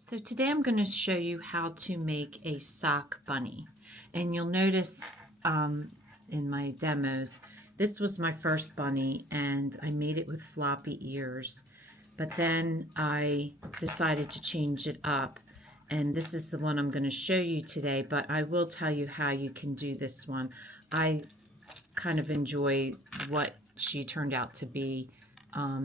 So today I'm going to show you how to make a sock bunny. And you'll notice in my demos, this was my first bunny and I made it with floppy ears. But then I decided to change it up. And this is the one I'm going to show you today, but I will tell you how you can do this one. I kind of enjoy what she turned out to be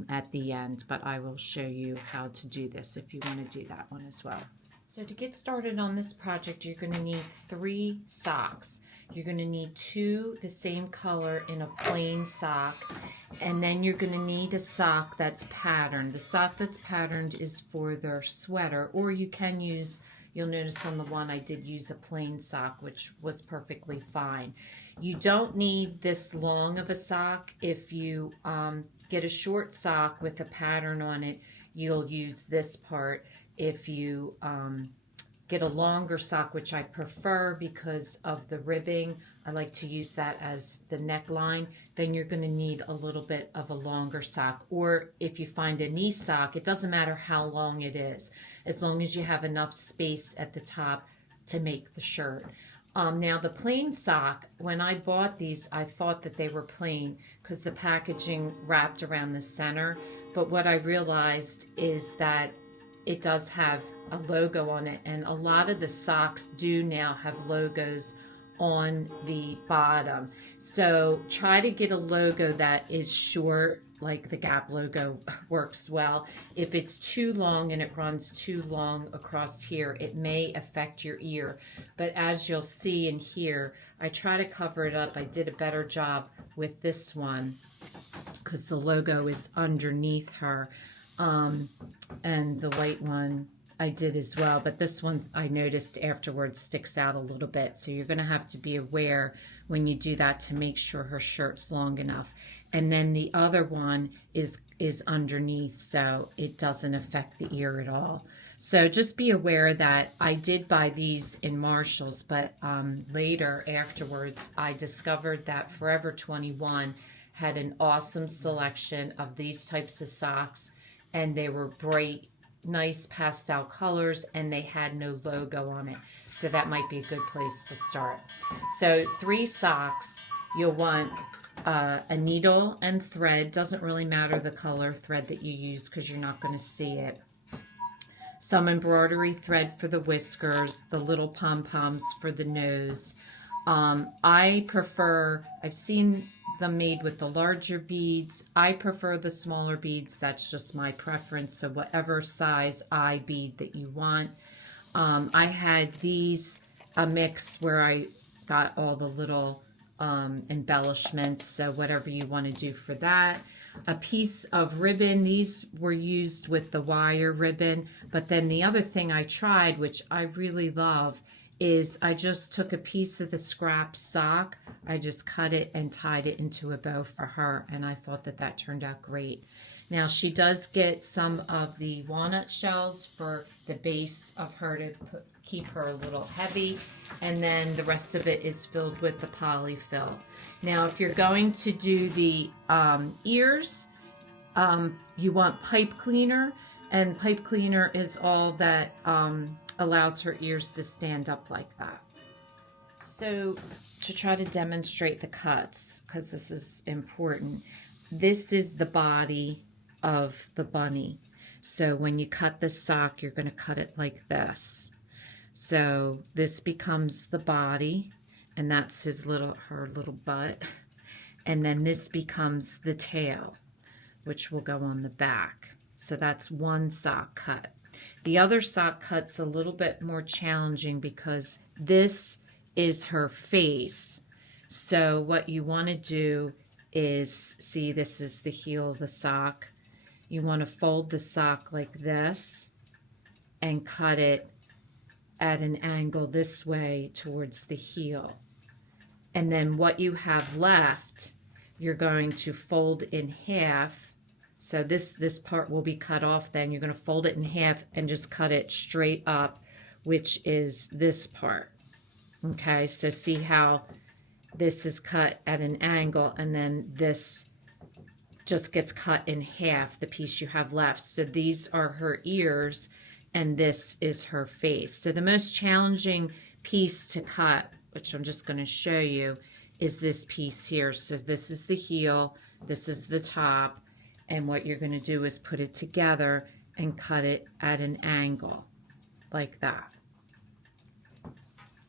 at the end, but I will show you how to do this if you want to do that one as well. So to get started on this project, you're going to need 3 socks. You're going to need 2 the same color in a plain sock, and then you're going to need a sock that's patterned. The sock that's patterned is for their sweater, or you can use, you'll notice on the one I did use a plain sock, which was perfectly fine. You don't need this long of a sock. If you get a short sock with a pattern on it, you'll use this part. If you get a longer sock, which I prefer because of the ribbing, I like to use that as the neckline, then you're going to need a little bit of a longer sock. Or if you find a knee sock, it doesn't matter how long it is, as long as you have enough space at the top to make the shirt. Now the plain sock, when I bought these, I thought that they were plain because the packaging wrapped around the center. But what I realized is that it does have a logo on it, and a lot of the socks do now have logos on the bottom. So try to get a logo that is short, like the Gap logo works well. If it's too long and it runs too long across here, it may affect your ear. But as you'll see in here, I try to cover it up. I did a better job with this one because the logo is underneath her. And the white one I did as well, but this one I noticed afterwards sticks out a little bit. So you're going to have to be aware when you do that to make sure her shirt's long enough. And then the other one is underneath, so it doesn't affect the ear at all. So just be aware that I did buy these in Marshall's, but later afterwards I discovered that Forever 21 had an awesome selection of these types of socks, and they were bright, nice pastel colors, and they had no logo on it. So that might be a good place to start. So 3 socks, you'll want a needle and thread. Doesn't really matter the color thread that you use because you're not going to see it. Some embroidery thread for the whiskers, the little pom-poms for the nose. I prefer, I've seen them made with the larger beads. I prefer the smaller beads. That's just my preference. So whatever size eye bead that you want. I had these, a mix where I got all the little embellishments. So whatever you want to do for that. A piece of ribbon. These were used with the wire ribbon. But then the other thing I tried, which I really love, is I just took a piece of the scrap sock. I just cut it and tied it into a bow for her, and I thought that that turned out great. Now she does get some of the walnut shells for the base of her to keep her a little heavy, and then the rest of it is filled with the polyfill. Now if you're going to do the ears, you want pipe cleaner, and pipe cleaner is all that allows her ears to stand up like that. So to try to demonstrate the cuts, because this is important, this is the body of the bunny. So when you cut the sock, you're going to cut it like this. So this becomes the body, and that's her little butt. And then this becomes the tail, which will go on the back. So that's one sock cut. The other sock cut's a little bit more challenging because this is her face. So what you want to do is, see, this is the heel of the sock. You want to fold the sock like this and cut it at an angle this way towards the heel. And then what you have left, you're going to fold in half. So this part will be cut off then. You're going to fold it in half and just cut it straight up, which is this part. Okay, so see how this is cut at an angle, and then this just gets cut in half, the piece you have left. So these are her ears, and this is her face. So the most challenging piece to cut, which I'm just going to show you, is this piece here. So this is the heel, this is the top, and what you're going to do is put it together and cut it at an angle like that.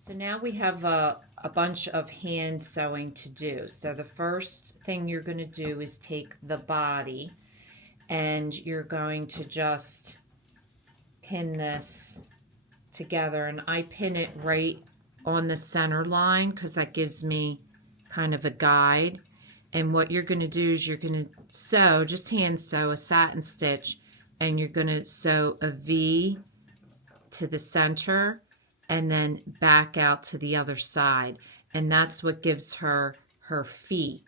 So now we have a bunch of hand sewing to do. So the first thing you're going to do is take the body and you're going to just pin this together, and I pin it right on the center line because that gives me kind of a guide. And what you're going to do is you're going to sew, just hand sew a satin stitch, and you're going to sew a V to the center and then back out to the other side. And that's what gives her her feet,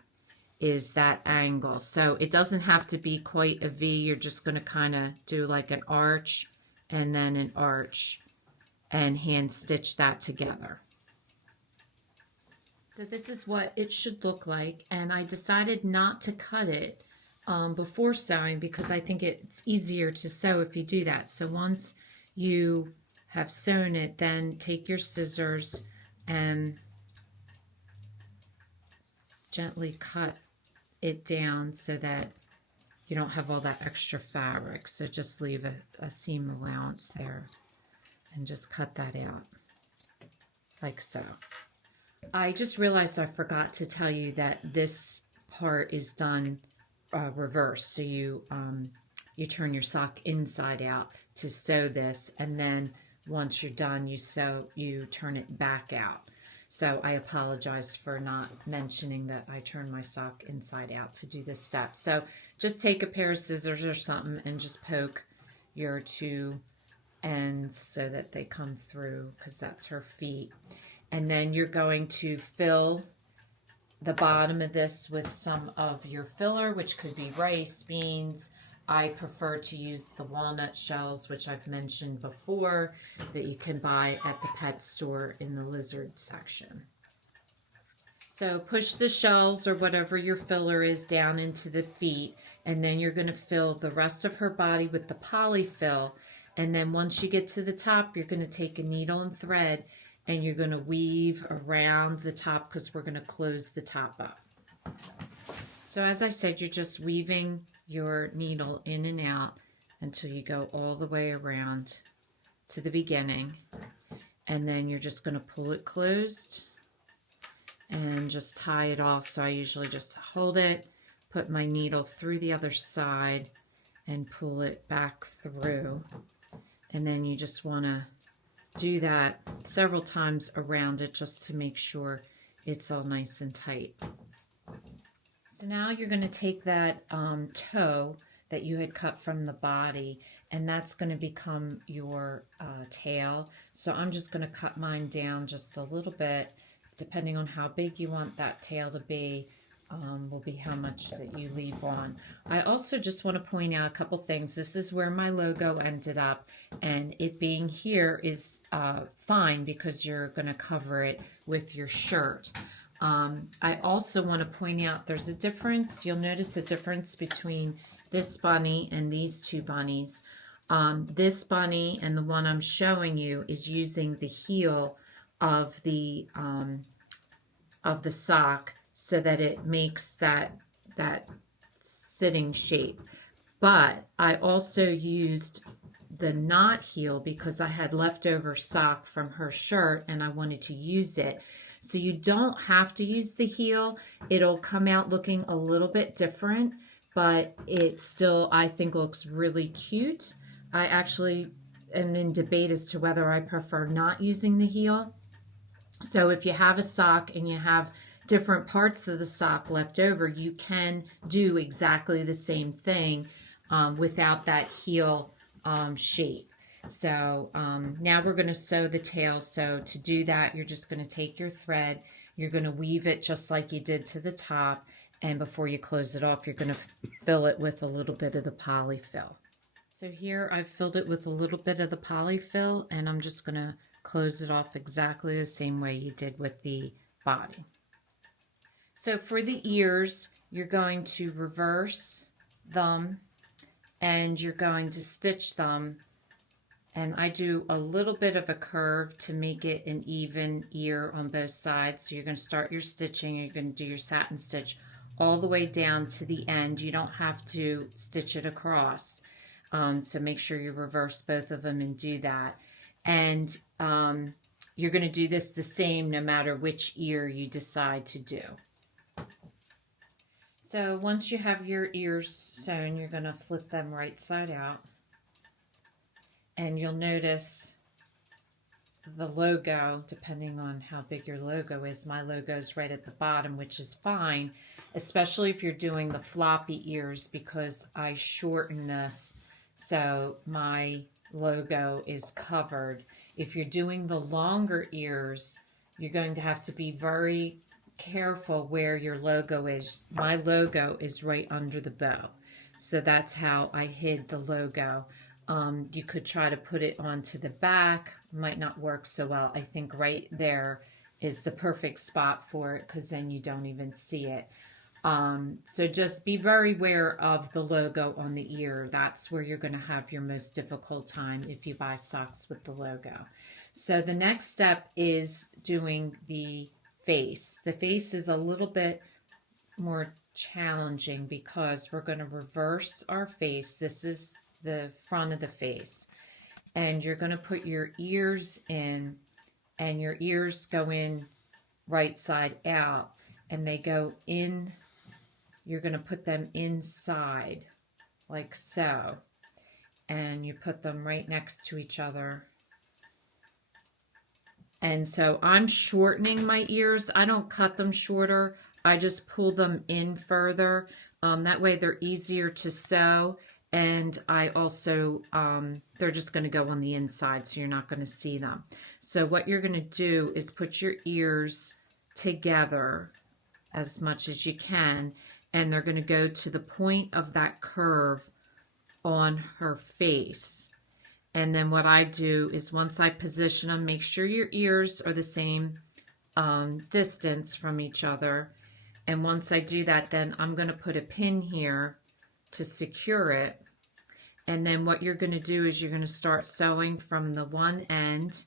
is that angle. So it doesn't have to be quite a V. You're just going to kind of do like an arch and then an arch and hand stitch that together. So this is what it should look like, and I decided not to cut it before sewing because I think it's easier to sew if you do that. So once you have sewn it, then take your scissors and gently cut it down so that you don't have all that extra fabric. So just leave a seam allowance there and just cut that out like so. I just realized I forgot to tell you that this part is done reverse. So you turn your sock inside out to sew this, and then once you're done, you turn it back out. So I apologize for not mentioning that I turn my sock inside out to do this step. So just take a pair of scissors or something and just poke your two ends so that they come through, because that's her feet. And then you're going to fill the bottom of this with some of your filler, which could be rice, beans. I prefer to use the walnut shells, which I've mentioned before, that you can buy at the pet store in the lizard section. So push the shells or whatever your filler is down into the feet, and then you're going to fill the rest of her body with the polyfill. And then once you get to the top, you're going to take a needle and thread, and you're going to weave around the top because we're going to close the top up. So as I said, you're just weaving your needle in and out until you go all the way around to the beginning. And then you're just going to pull it closed and just tie it off. So I usually just hold it, put my needle through the other side, and pull it back through. And then you just want to do that several times around it just to make sure it's all nice and tight. So now you're going to take that toe that you had cut from the body, and that's going to become your tail. So I'm just going to cut mine down just a little bit, depending on how big you want that tail to be. Will be how much that you leave on. I also just want to point out a couple things. This is where my logo ended up, and it being here is fine because you're going to cover it with your shirt. I also want to point out there's a difference. You'll notice a difference between this bunny and these two bunnies. This bunny and the one I'm showing you is using the heel of the sock so that it makes that sitting shape. But I also used the knot heel because I had leftover sock from her shirt and I wanted to use it. So you don't have to use the heel. It'll come out looking a little bit different, but it still, I think, looks really cute. I actually am in debate as to whether I prefer not using the heel. So if you have a sock and you have different parts of the sock left over, you can do exactly the same thing without that heel shape. So now we're going to sew the tail. So to do that, you're just going to take your thread, you're going to weave it just like you did to the top, and before you close it off, you're going to fill it with a little bit of the polyfill. So here I've filled it with a little bit of the polyfill, and I'm just going to close it off exactly the same way you did with the body. So for the ears, you're going to reverse them and you're going to stitch them And I do a little bit of a curve to make it an even ear on both sides. So you're going to start your stitching, you're going to do your satin stitch all the way down to the end. You don't have to stitch it across. So make sure you reverse both of them and do that. And you're going to do this the same no matter which ear you decide to do. So once you have your ears sewn, you're going to flip them right side out. And you'll notice the logo, depending on how big your logo is. My logo is right at the bottom, which is fine, especially if you're doing the floppy ears, because I shorten this so my logo is covered. If you're doing the longer ears, you're going to have to be very careful where your logo is. My logo is right under the bow, so that's how I hid the logo. You could try to put it onto the back, might not work so well. I think right there is the perfect spot for it, because then you don't even see it. So just be very aware of the logo on the ear. That's where you're going to have your most difficult time if you buy socks with the logo. So the next step is doing the face. The face is a little bit more challenging because we're going to reverse our face. This is the front of the face. And you're going to put your ears in, and your ears go in right side out, and they go in. You're going to put them inside like so, and you put them right next to each other. And so I'm shortening my ears. I don't cut them shorter. I just pull them in further. That way they're easier to sew. And I also, they're just going to go on the inside, so you're not going to see them. So what you're going to do is put your ears together as much as you can, and they're going to go to the point of that curve on her face. And then what I do is once I position them, make sure your ears are the same distance from each other. And once I do that, then I'm going to put a pin here to secure it. And then what you're going to do is you're going to start sewing from the one end,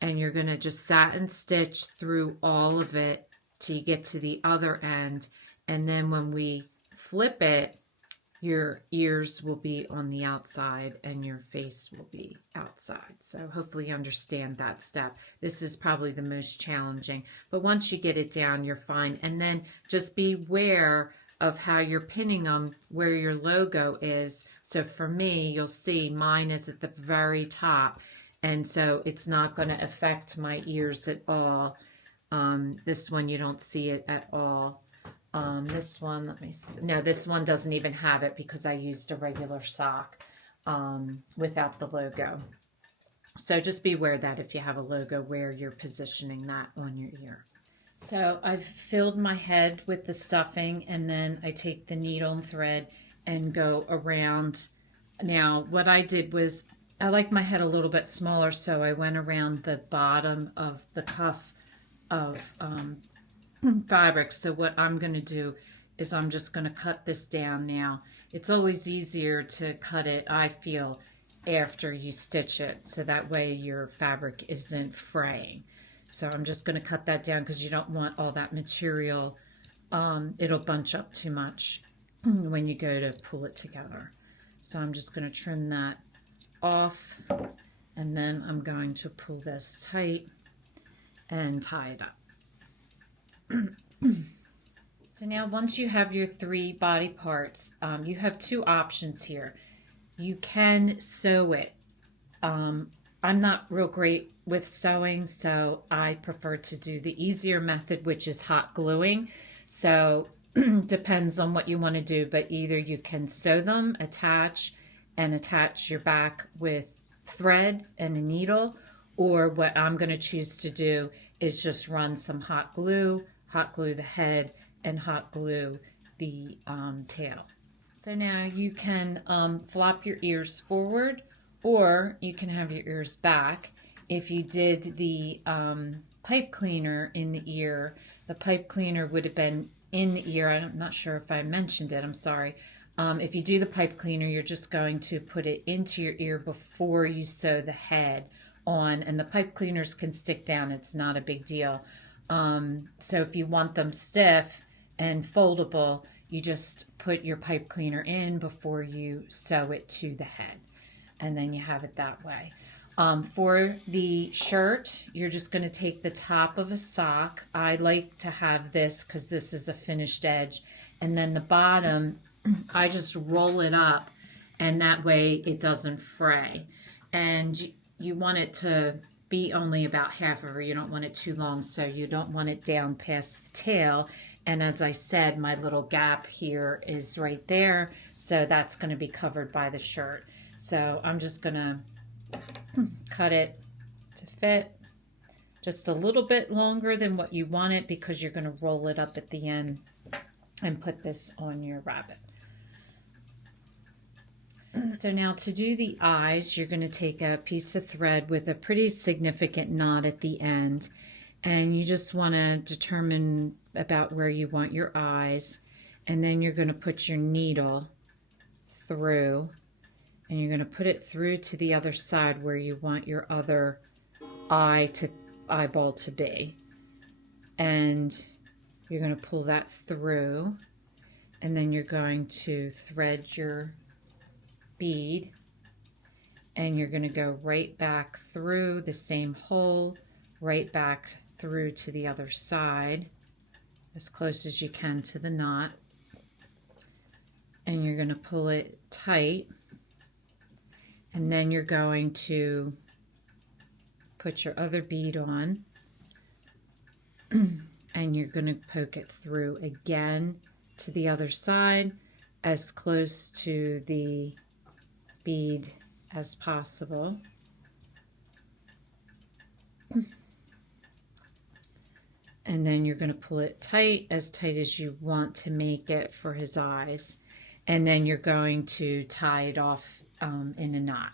and you're going to just satin stitch through all of it till you get to the other end. And then when we flip it, your ears will be on the outside and your face will be outside. So hopefully you understand that step. This is probably the most challenging, but once you get it down, you're fine. And then just beware of how you're pinning them, where your logo is. So for me, you'll see mine is at the very top, and so it's not going to affect my ears at all. This one, you don't see it at all. This one, let me see. No, this one doesn't even have it because I used a regular sock without the logo. So just be aware that if you have a logo, where you're positioning that on your ear. So I've filled my head with the stuffing, and then I take the needle and thread and go around. Now, what I did was, I like my head a little bit smaller, so I went around the bottom of the cuff of fabric. So what I'm going to do is I'm just going to cut this down now. It's always easier to cut it, I feel, after you stitch it, so that way your fabric isn't fraying. So I'm just going to cut that down because you don't want all that material. It'll bunch up too much when you go to pull it together. So I'm just going to trim that off, and then I'm going to pull this tight and tie it up. So now once you have your 3 body parts, you have 2 options here. You can sew it. I'm not real great with sewing, so I prefer to do the easier method, which is hot gluing. So depends on what you want to do, but either you can sew them, attach your back with thread and a needle, or what I'm going to choose to do is just run some hot glue the head, and hot glue the tail. So now you can flop your ears forward, or you can have your ears back. If you did the pipe cleaner in the ear, the pipe cleaner would have been in the ear. I'm not sure if I mentioned it, I'm sorry. If you do the pipe cleaner, you're just going to put it into your ear before you sew the head on, and the pipe cleaners can stick down. It's not a big deal. So if you want them stiff and foldable, you just put your pipe cleaner in before you sew it to the head, and then you have it that way. For the shirt, you're just going to take the top of a sock. I like to have this because this is a finished edge, and then the bottom, I just roll it up, and that way it doesn't fray. And you want it to be only about half of her. You don't want it too long, so you don't want it down past the tail. And as I said, my little gap here is right there, so that's going to be covered by the shirt. So I'm just going to cut it to fit just a little bit longer than what you want it, because you're going to roll it up at the end and put this on your rabbit. So now to do the eyes, you're going to take a piece of thread with a pretty significant knot at the end, and you just want to determine about where you want your eyes, and then you're going to put your needle through, and you're going to put it through to the other side where you want your other eyeball to be, and you're going to pull that through, and then you're going to thread your bead, and you're going to go right back through the same hole, right back through to the other side as close as you can to the knot, and you're going to pull it tight, and then you're going to put your other bead on, and you're going to poke it through again to the other side as close to the bead as possible. And then you're going to pull it tight as you want to make it for his eyes, and then you're going to tie it off in a knot.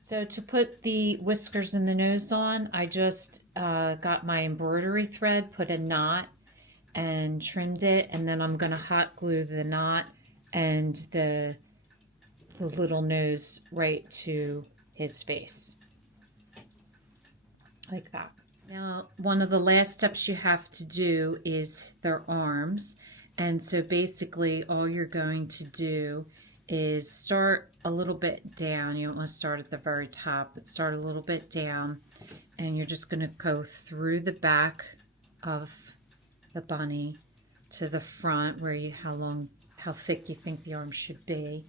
So to put the whiskers and the nose on, I just got my embroidery thread, put a knot and trimmed it, and then I'm going to hot glue the knot and the little nose right to his face, like that. Now, one of the last steps you have to do is their arms, and so basically all you're going to do is start a little bit down. You don't want to start at the very top, but start a little bit down, and you're just going to go through the back of the bunny to the front where how thick you think the arm should be.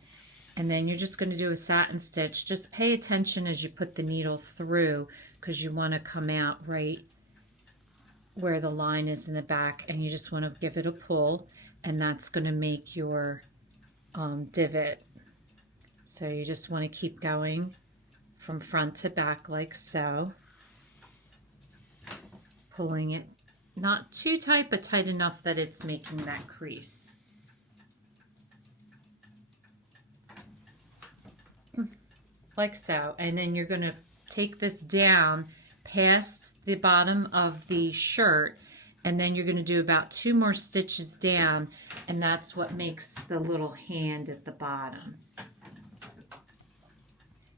And then you're just going to do a satin stitch. Just pay attention as you put the needle through, because you want to come out right where the line is in the back, and you just want to give it a pull, and that's going to make your divot. So you just want to keep going from front to back like so, pulling it not too tight, but tight enough that it's making that crease. Like so. And then you're going to take this down past the bottom of the shirt, and then you're going to do about 2 more stitches down, and that's what makes the little hand at the bottom.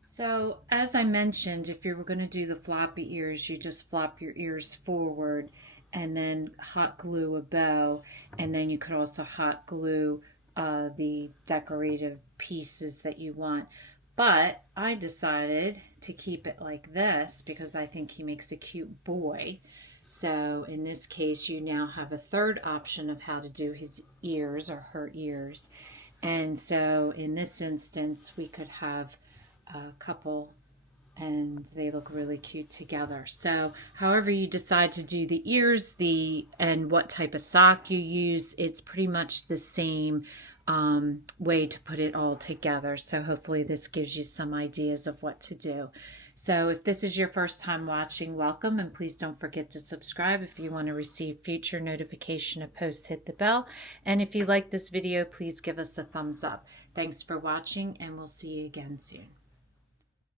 So as I mentioned, if you were going to do the floppy ears, you just flop your ears forward and then hot glue a bow, and then you could also hot glue the decorative pieces that you want. But I decided to keep it like this because I think he makes a cute boy. So in this case, you now have a third option of how to do his ears or her ears. And so in this instance, we could have a couple, and they look really cute together. So however you decide to do the ears, and what type of sock you use, it's pretty much the same way to put it all together. So hopefully this gives you some ideas of what to do. So if this is your first time watching, welcome, and please don't forget to subscribe. If you want to receive future notification of posts, hit the bell. And if you like this video, please give us a thumbs up. Thanks for watching, and we'll see you again soon.